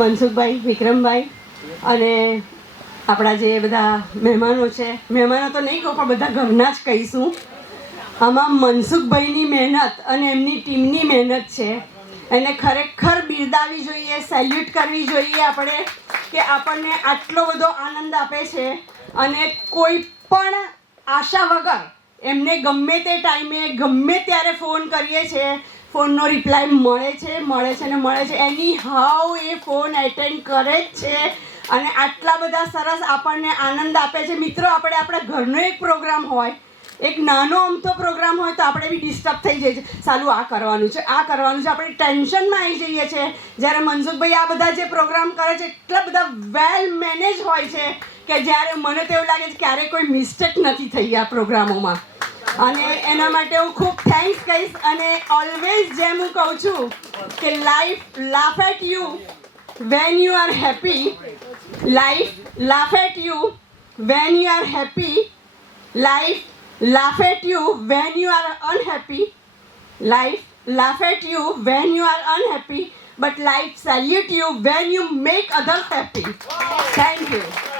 મનસુખભાઈ, વિક્રમભાઈ અને આપણા જે બધા મહેમાનો છે, મહેમાનો તો નહીં કહું પણ બધા ઘરના જ કહીશું. આમાં મનસુખભાઈની મહેનત અને એમની ટીમની મહેનત છે એને ખરેખર બિરદાવવી જોઈએ, સેલ્યુટ કરવી જોઈએ આપણે કે આપણને આટલો બધો આનંદ આપે છે અને કોઈ પણ આશા વગર એમને ગમે તે ટાઈમે ગમે ત્યારે ફોન કરીએ છીએ, ફોનનો રિપ્લાય મળે છે. એની હાઉ એ ફોન એટેન્ડ કરે જ છે અને આટલા બધા સરસ આપણને આનંદ આપે છે. મિત્રો, આપણે આપણા ઘરનો એક પ્રોગ્રામ હોય, એક નાનો અમથો પ્રોગ્રામ હોય તો આપણે બી ડિસ્ટર્બ થઈ જઈએ છીએ, સાલું આ કરવાનું છે, આપણે ટેન્શનમાં આવી જઈએ છીએ. જ્યારે મનસુખભાઈ આ બધા જે પ્રોગ્રામ કરે છે એટલા બધા વેલ મેનેજ હોય છે કે જ્યારે મને તો એવું લાગે છે ક્યારેય કોઈ મિસ્ટેક નથી થઈ આ પ્રોગ્રામોમાં. અને એના માટે હું ખૂબ થેન્ક્સ કહીશ. અને ઓલવેઝ જેમ હું કહું છું કે life laugh at you when you are happy, life laugh at you when you are happy, life laugh at you when you are unhappy, life laugh at you when you are unhappy, but life salute you when you make others happy. Thank you.